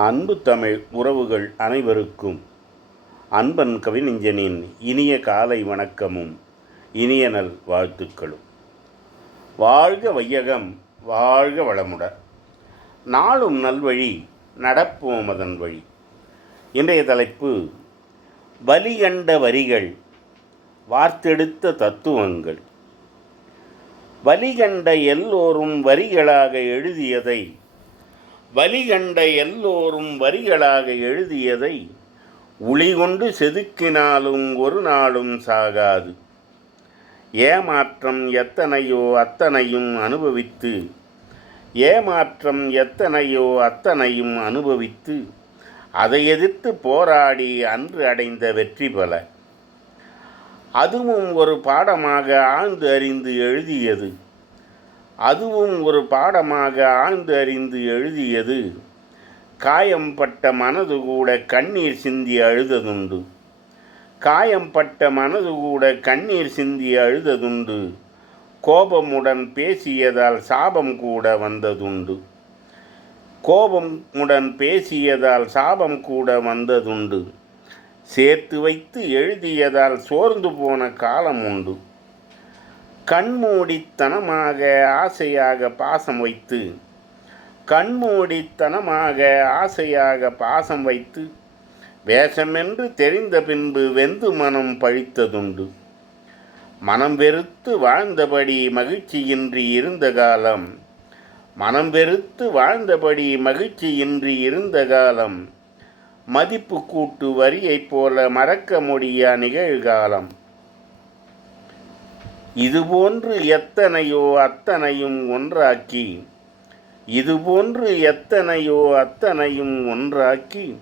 அன்பு தமிழ் உறவுகள் அனைவருக்கும் அன்பன் கவிஞனின் இனிய காலை வணக்கமும் இனிய நல் வாழ்த்துக்களும். வாழ்க வையகம் வாழ்க வளமுட. நாளும் நல்வழி நடப்போம் அதன் வழி. இன்றைய தலைப்பு வலிகண்ட வரிகள் வார்த்தெடுத்த தத்துவங்கள். வலிகண்ட எல்லோரும் வரிகளாக எழுதியதை வலிகண்ட எல்லோரும் வரிகளாக எழுதியதை உளிகொண்டு செதுக்கினாலும் ஒரு நாளும் சாகாது. ஏமாற்றம் எத்தனையோ அத்தனையும் அனுபவித்து ஏமாற்றம் எத்தனையோ அத்தனையும் அனுபவித்து அதை எதிர்த்து போராடி அன்று அடைந்த வெற்றி பல. அதுவும் ஒரு பாடமாக ஆழ்ந்து அறிந்து எழுதியது. அதுவும் ஒரு பாடமாக ஆழ்ந்து அறிந்து எழுதியது. காயம்பட்ட மனது கூட கண்ணீர் சிந்தி அழுததுண்டு. காயம்பட்ட மனது கூட கண்ணீர் சிந்தி அழுததுண்டு. கோபமுடன் பேசியதால் சாபம் கூட வந்ததுண்டு. கோபமுடன் பேசியதால் சாபம் கூட வந்ததுண்டு. சேர்த்து வைத்து எழுதியதால் சோர்ந்து போன காலம் உண்டு கண்மூடித்தனமாக ஆசையாக பாசம் வைத்து கண்மூடித்தனமாக ஆசையாக பாசம் வைத்து வேஷமென்று தெரிந்த பின்பு வெந்து மனம் பழித்ததுண்டு. மனம் வெறுத்து வாழ்ந்தபடி மகிழ்ச்சியின்றி இருந்த காலம் மனம் வெறுத்து வாழ்ந்தபடி மகிழ்ச்சியின்றி இருந்த காலம் மதிப்பு கூட்டு வரியைப் போல மறக்க முடியா நிகழ்காலம். இதுபோன்று எத்தனையோ அத்தனையும் ஒன்றாக்கி இதுபோன்று எத்தனையோ அத்தனையும் ஒன்றாக்கி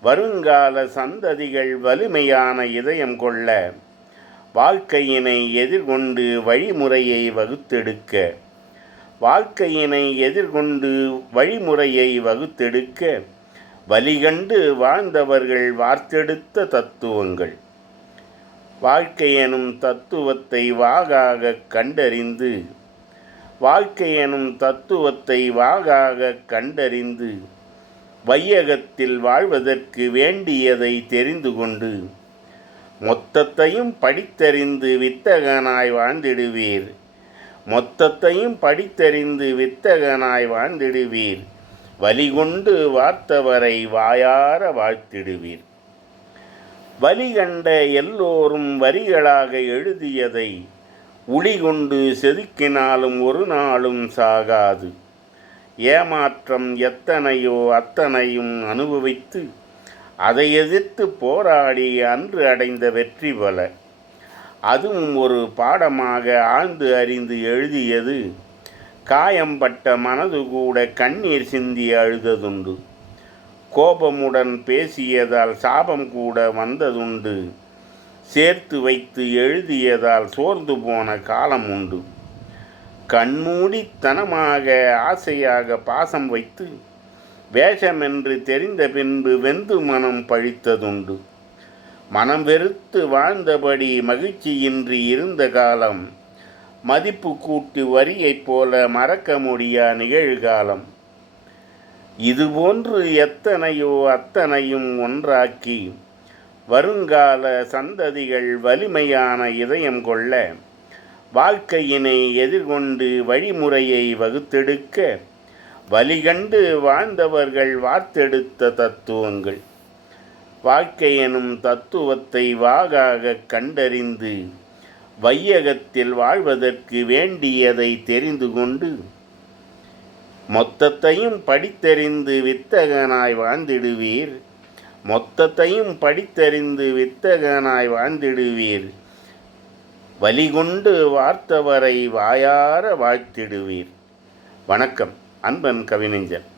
வருங்கால சந்ததிகள் வலிமையான இதயம் கொள்ள வாழ்க்கையினை எதிர்கொண்டு வழிமுறையை வகுத்தெடுக்க வாழ்க்கையினை எதிர்கொண்டு வழிமுறையை வகுத்தெடுக்க வலிகண்டு வாழ்ந்தவர்கள் வார்த்தெடுத்த தத்துவங்கள். வாழ்க்கை எனும் தத்துவத்தை வாகாக கண்டறிந்து வாழ்க்கை எனும் தத்துவத்தை வாகாக கண்டறிந்து வையகத்தில் வாழ்வதற்கு வேண்டியதை தெரிந்து கொண்டு மொத்தத்தையும் படித்தறிந்து வித்தகனாய் வாழ்ந்திடுவீர். மொத்தத்தையும் படித்தறிந்து வித்தகனாய் வாழ்ந்திடுவீர். வலிகொண்டு வார்த்தவரை வாயார வாழ்த்திடுவீர். வலிகண்ட எல்லோரும் வரிகளாக எழுதியதை உளிகொண்டு செதுக்கினாலும் ஒரு நாளும் சாகாது. ஏமாற்றம் எத்தனையோ அத்தனையும் அனுபவித்து அதை எதிர்த்து போராடி அன்று அடைந்த வெற்றி பல. அதுவும் ஒரு பாடமாக ஆழ்ந்து அறிந்து எழுதியது. காயம்பட்ட மனது கூட கண்ணீர் சிந்தி அழுததுண்டு. கோபமுடன் பேசியதால் சாபம் கூட வந்ததுண்டு. சேர்த்து வைத்து எழுதியதால் சோர்ந்து போன காலம் உண்டு. கண்மூடித்தனமாக ஆசையாக பாசம் வைத்து வேஷமென்று தெரிந்த பின்பு வெந்து மனம் பழித்ததுண்டு. மனம் வெறுத்து வாழ்ந்தபடி மகிழ்ச்சியின்றி இருந்த காலம் மதிப்பு கூட்டு வரியைப் போல மறக்க முடியா நிகழ்காலம். இதுபோன்று எத்தனையோ அத்தனையும் ஒன்றாக்கி வருங்கால சந்ததிகள் வலிமையான இதயம் கொள்ள வாழ்க்கையினை எதிர்கொண்டு வழிமுறையை வகுத்தெடுக்க வழிகண்டு வாழ்ந்தவர்கள் வார்த்தெடுத்த தத்துவங்கள். வாழ்க்கை எனும் தத்துவத்தை வாகாக கண்டறிந்து வையகத்தில் வாழ்வதற்கு வேண்டியதை தெரிந்து கொண்டு மொத்தத்தையும் படித்தறிந்து வித்தகனாய் வாழ்ந்திடுவீர். மொத்தத்தையும் படித்தறிந்து வித்தகனாய் வாழ்ந்திடுவீர். வலிகொண்டு வார்த்தவரை வாயார வாழ்த்திடுவீர். வணக்கம் அன்பன் கவிஞர்